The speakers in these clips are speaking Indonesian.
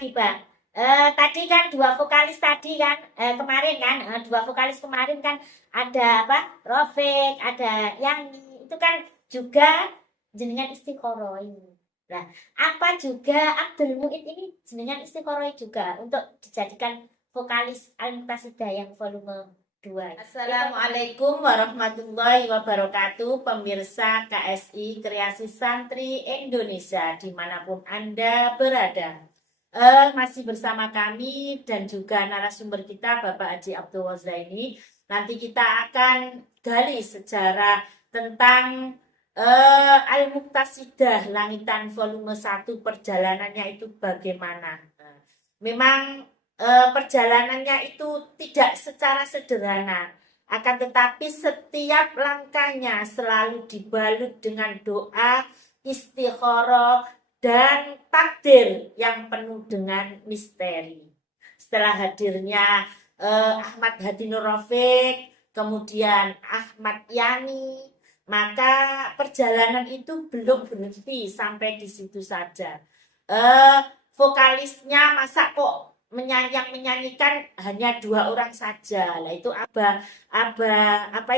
pagi, Bang. Tadi kan dua vokalis tadi kan, kemarin kan, dua vokalis kemarin kan ada apa? Rofik, ada Yani. Itu kan juga jenengan istiqoroh. Nah, apa juga Abdul Muid ini jenengan istiqoroh juga untuk dijadikan vokalis Al-Muqtasidah yang volume 2. Assalamualaikum warahmatullahi wabarakatuh, pemirsa KSI Kreasi Santri Indonesia dimanapun Anda berada. Masih bersama kami dan juga narasumber kita Bapak Haji Abdul Wazaini. Nanti kita akan gali sejarah tentang Al-Muqtasidah Langitan volume 1 perjalanannya itu bagaimana. Memang perjalanannya itu tidak secara sederhana, akan tetapi setiap langkahnya selalu dibalut dengan doa, istikharah, dan takdir yang penuh dengan misteri. Setelah hadirnya Ahmad Hadi Nur Rafiq, kemudian Ahmad Yani, maka perjalanan itu belum berhenti sampai di situ saja. Vokalisnya masa kok menyanyikan hanya 2 orang saja. Lah itu apa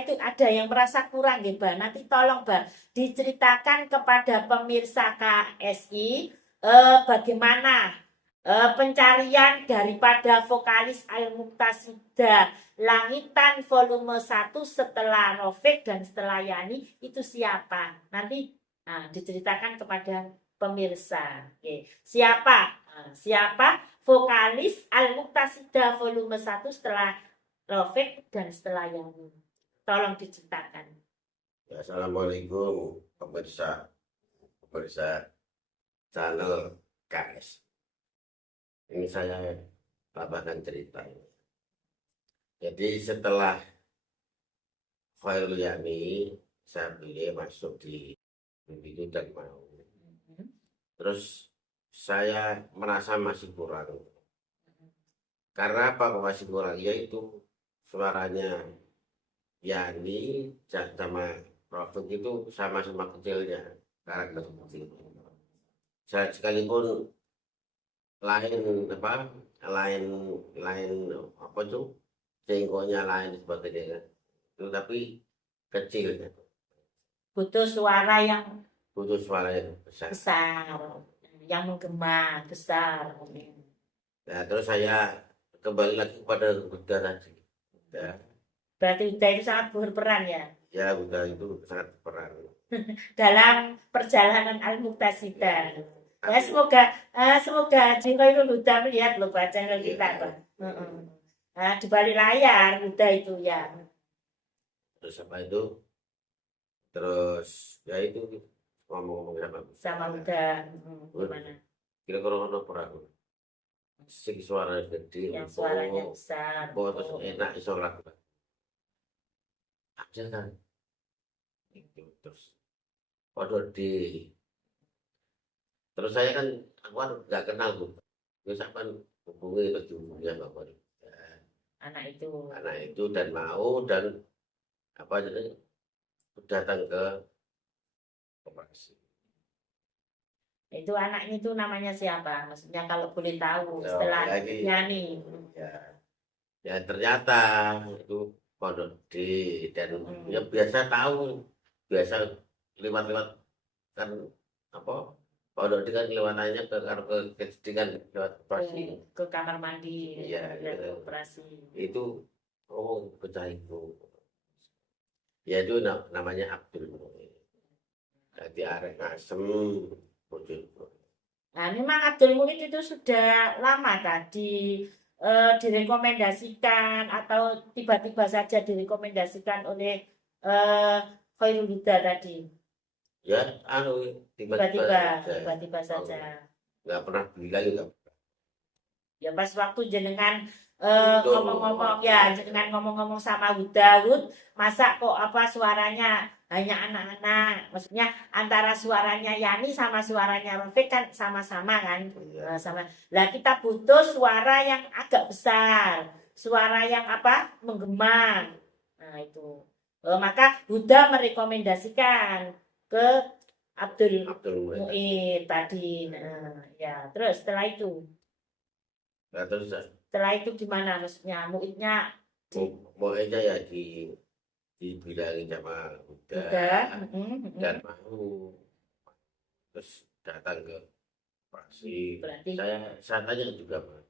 itu ada yang merasa kurang ya, Mbak. Nanti tolong, Mbak, diceritakan kepada pemirsa KSI bagaimana pencarian daripada vokalis Al-Muqtasidah Langitan volume 1 setelah Rofik dan setelah Yani itu siapa? Nanti diceritakan kepada pemirsa. Oke. Siapa vokalis Al-Muqtasidah volume 1 setelah Rofik dan setelah Yani? Tolong diceritakan. Ya, Assalamualaikum pemirsa channel KS. Ini saya tambahkan cerita. Jadi setelah Khairul Yani, saya pilih masuk di itu dan mau. Terus saya merasa masih kurang. Karena apa masih kurang? Yaitu suaranya Yani sama Rofik itu sama-sama kecilnya, karakter kecil. Sekalipun lain apa tuh jengkolnya lain sebagainya, itu tapi kecil, Butuh suara yang butuh suara yang besar. yang menggema besar. Nah, terus saya kembali lagi kepada Buddha tadi. Ya, Berarti Uda itu sangat berperan ya ya Buddha itu sangat berperan. dalam perjalanan Al-Muqtasidah. Ya, semoga Khairul Huda melihat loh Pak channel kita, Pak. Nah, di balik layar Huda itu ya. Terus apa itu? Terus ya itu ngomong-ngomong Sama Huda. Gimana? kira-kira ono perahu. Sing suara gede, Yang suaranya besar. terus enak iso lagu. Aja kan. Itu terus. Waduh terus saya kan nggak kenal Bu. Terus apa hubungi terus dihubungi sama Bapak. Anak itu dan mau dan apa jadi datang ke operasi. Itu anaknya itu namanya siapa? Maksudnya kalau boleh tahu Oh, setelah lagi. Yani. Ya ternyata itu Pondok D dan ya biasa tahu, biasa lewat kan apa Pondok D kan lewatannya ke kan lewat operasi. Ke kamar mandi. Iya, Lihat operasi. Itu pecah itu. Ya itu namanya Abdul Muid. Jadi arek asem bojol. Nah, memang Abdul Muid itu sudah lama tadi direkomendasikan atau tiba-tiba saja direkomendasikan oleh Khairul Huda tadi. Ya, Tiba-tiba saja. Nggak pernah bilang juga. Ya pas waktu jenengan ngomong-ngomong ya, jenengan ngomong-ngomong sama Huda, masa kok apa suaranya hanya anak-anak, maksudnya antara suaranya Yani sama suaranya Rofik kan sama-sama kan. Iya. Sama. Lah kita butuh suara yang agak besar, suara yang apa menggema. Nah itu. Maka Huda merekomendasikan ke Abdul Muid Muid tadi. Nah, ya terus setelah itu Nah, terus Setelah itu gimana maksudnya? Muidnya mau aja ya dibilangin sama udah. dan mau terus datang ke fraksi. Berarti Saya tanya juga Pak.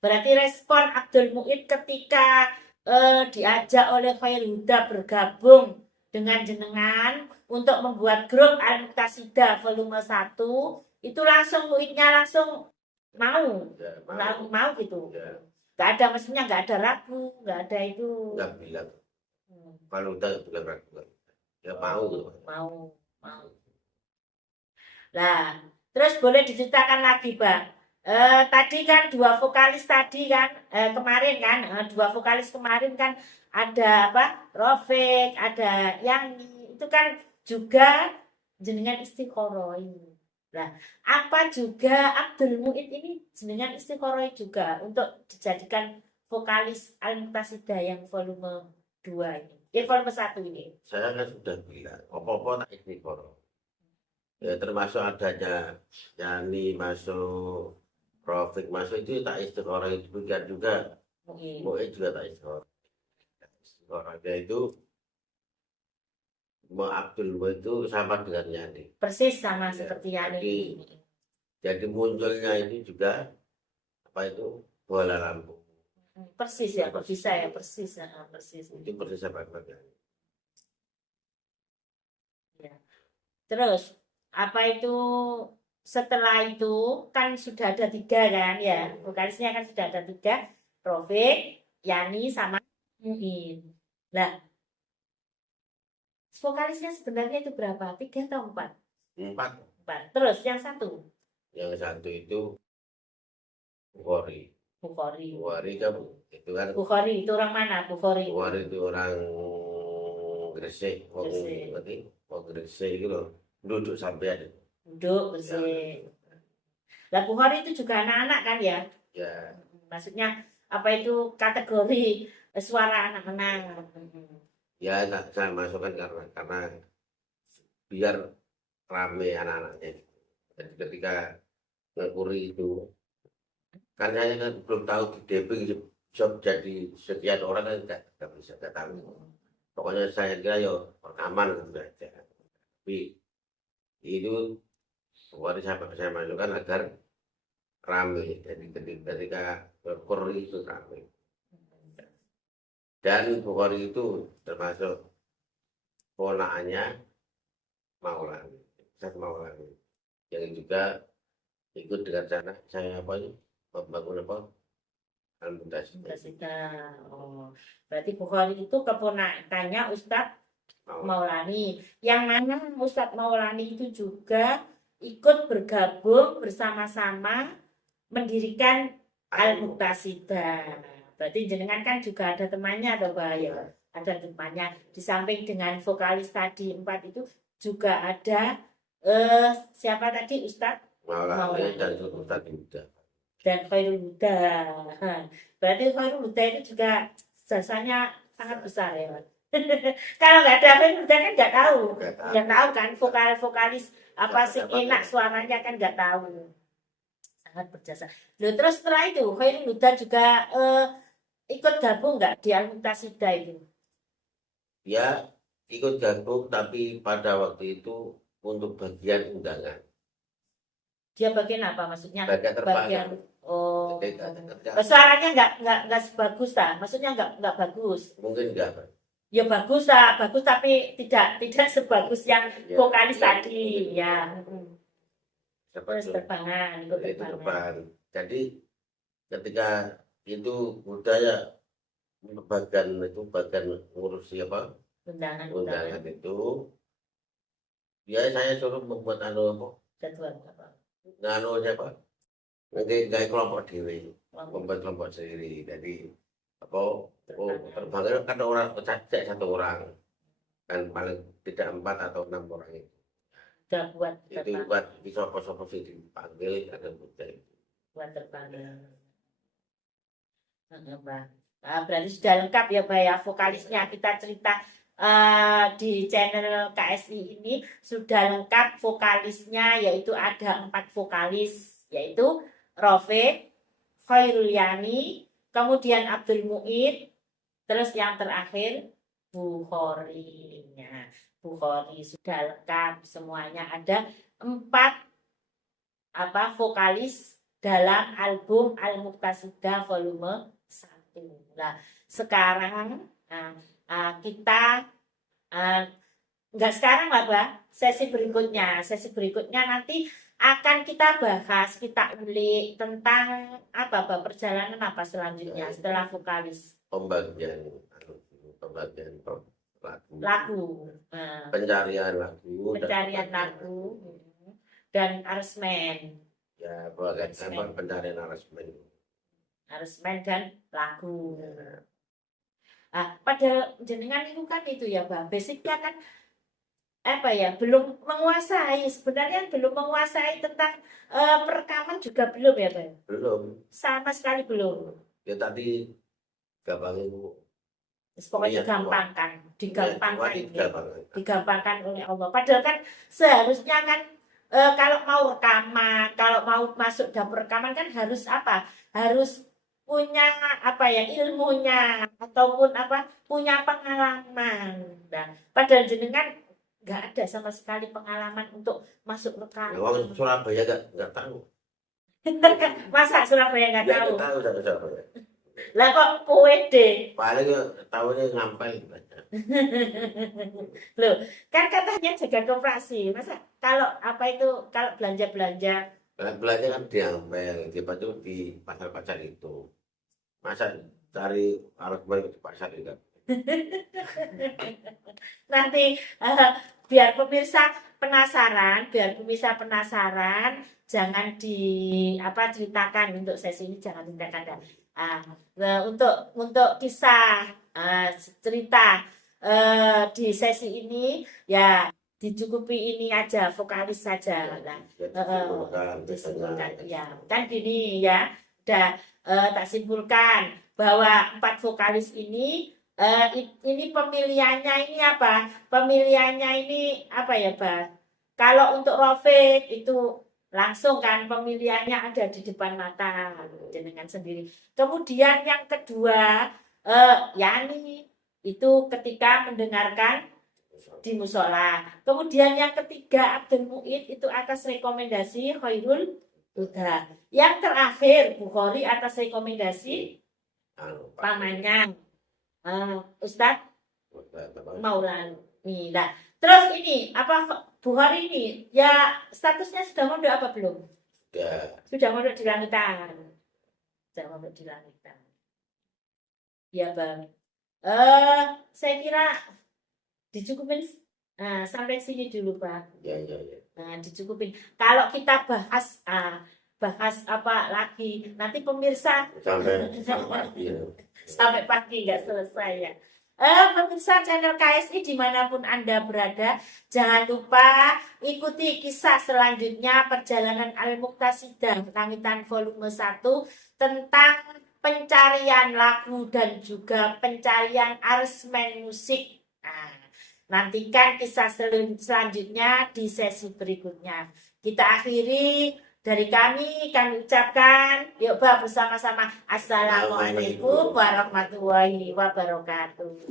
berarti respon Abdul Muid ketika diajak oleh Khairuda bergabung dengan jenengan untuk membuat grup Al-Muqtasida volume 1 itu langsung Muidnya langsung mau Ya, mau gitu. Ya. Nggak ada maksudnya nggak ada ragu, nggak ada itu. Nggak bilang Hmm. kalau udah bilang ragu ya mau gitu. Mau. Nah, terus boleh diceritakan lagi, Bang. Tadi kan dua vokalis tadi kan kemarin kan dua vokalis kemarin kan ada apa? Rofik, ada Yani. Itu kan juga jenengan istiqoroi. Nah, apa juga Abdul Muid ini jenengan istiqoroi juga untuk dijadikan vokalis Al-Muqtasida yang volume 2 ini. Volume 1 ini. Saya kan sudah bilang apa-apa tak istiqoroh. Ya termasuk adanya Yani masuk, Rofik masuk itu tak istiqoroh, itu bukan juga Mu'id juga tak istiqoroh. Istiqorohnya itu Abdul Mu'id itu sama dengan Yani. Persis sama Ya, seperti Yani. jadi munculnya itu juga apa itu bola lampu. Persis ya, kok bisa ya persis. Persis. Itu persis sama dengan Yani. Ya. Terus apa itu setelah itu kan sudah ada 3 kan ya, vokalisnya kan sudah ada 3, Rofik, Yani sama Mu'id. Nah, vokalisnya sebenarnya itu berapa? 3 atau 4? 4. Terus yang satu? Yang satu itu Bukhari. Bukhari kan itu kan. Bukhari itu orang mana? Bukhari itu orang Gresik. Gresik itu loh. Duduk sampai ada. Duduk Gresik. Lah Bukhari itu juga anak-anak kan ya? Ya. Maksudnya apa itu kategori suara anak-anak? Ya saya masukkan karena biar rame anak-anaknya. Jadi ketika ngekuri itu kan saya kan belum tahu di Deping bisa jadi sekian orang kan nggak bisa tahu. Pokoknya saya kira ya rekaman gitu aja. Tapi itu kemarin saya masukkan agar rame. Jadi ketika ngekuri itu rame. Dan Bukhari itu termasuk ponakannya Maulana, Ustaz Maulana, yang juga ikut dengan saya apa ini membangun apa Al-Muqtasida. Oh, berarti Bukhari itu keponakannya Ustadz Maulani. Yang mana Ustadz Maulani itu juga ikut bergabung bersama-sama mendirikan Al-Muqtasida. Berarti jenengan kan juga ada temannya atau bahaya? Ada temannya. Di samping dengan vokalis tadi 4 itu juga ada siapa tadi Ustadz Maulana dan Ustadz Huda. Dan Khairul Huda. Berarti Khairul Huda itu juga jasanya sangat besar ya. Kalau nggak ada Khairul Huda kan nggak tahu. Nggak tahu kan vokalis apa sih enak suaranya kan nggak tahu. Sangat berjasa. Loh, terus setelah itu Khairul Huda juga ikut gabung nggak di Al-Muqtasida itu? Ya ikut gabung tapi pada waktu itu untuk bagian undangan. Dia bagian apa maksudnya? Bagian oh. Suaranya nggak sebagus tak? Maksudnya nggak bagus. Mungkin enggak. Ya bagus lah, bagus tapi tidak sebagus yang vokalis tadi ya. Terus terbangan, ikut terbangan. Jadi ketika itu budaya bagian ngurus siapa? Undangan itu. Ya saya suruh membuat jadwal apa? Siapa? Nanti gaya kelompok diri, membuat kelompok sendiri. Jadi terbangnya kan orang satu orang kan paling tidak 4 atau 6 orang itu. Udah buat itu buat sopo sih dipanggil ada budaya. Buat terbang. Berarti sudah lengkap ya Mbak ya vokalisnya kita cerita di channel KSI ini sudah lengkap vokalisnya yaitu ada 4 vokalis yaitu Rofik, Khairul Yani, kemudian Abdul Muid, terus yang terakhir Bukhari. Nah, Bukhari sudah lengkap semuanya, ada 4 vokalis dalam album Al-Muqtasidah volume 1. Nah, sekarang kita enggak sekarang lah, Mbak. Sesi berikutnya nanti akan kita bahas, kita ulik tentang perjalanan selanjutnya setelah vokalis. Pembagian Lagu. pencarian lagu Dan aransemen. ya pencarian Aransemen dan lagu. ya. Pada jenengan itu kan itu ya, Bang. Basicnya kan belum menguasai, sebenarnya belum menguasai tentang perekaman juga belum ya, Bang? Belum Sama sekali belum. ya, tadi gampangin Pokoknya Iya, digampangkan oleh Allah. Padahal kan seharusnya kan kalau mau rekaman, kalau mau masuk dapur rekaman kan harus harus punya ilmunya ataupun punya pengalaman. Nah, padahal jenengan nggak ada sama sekali pengalaman untuk masuk ya, rekaman. orang Surabaya nggak tahu. Masa Surabaya nggak tahu? Nggak tahu Surabaya. Lah kok pede? Paling tahunya ngampel. Loh, kan katanya jaga koperasi. Masa kalau kalau belanja-belanja Belanja kan diampel, itu di pasar-pasar itu. Masa cari argumen di pasar itu? nanti biar pemirsa penasaran, jangan ceritakan untuk sesi ini, jangan ceritakan. Untuk kisah cerita di sesi ini ya dicukupi ini aja, vokalis saja. Disimpulkan ya. Kan gini ya, udah tak simpulkan bahwa 4 vokalis ini pemilihannya ini Pemilihannya ini ya, Pak? Kalau untuk Rafiq itu langsung kan pemilihannya ada di depan mata jenengan sendiri. Kemudian yang kedua Yani itu ketika mendengarkan di musola. Kemudian yang ketiga Abdul Muid itu atas rekomendasi Khairul Huda. Yang terakhir Bukhari atas rekomendasi pamannya Ustadz Maulani. Nah, terus ini Bukhari ini ya statusnya sudah mondok apa belum? Sudah mondok di Langitan. Ya, Bang. Saya kira dicukupin sampai sini dulu, Pak. Ya. Dicukupin. Kalau kita bahas lagi nanti pemirsa sampai pagi nggak selesai ya. Pemirsa channel KSI dimanapun Anda berada, jangan lupa ikuti kisah selanjutnya perjalanan Al-Muqtasidah Langitan volume 1 tentang pencarian lagu dan juga pencarian aransemen musik. Nantikan kisah selanjutnya di sesi berikutnya. Kita akhiri dari kami ucapkan yuk bersama-sama assalamualaikum warahmatullahi wabarakatuh.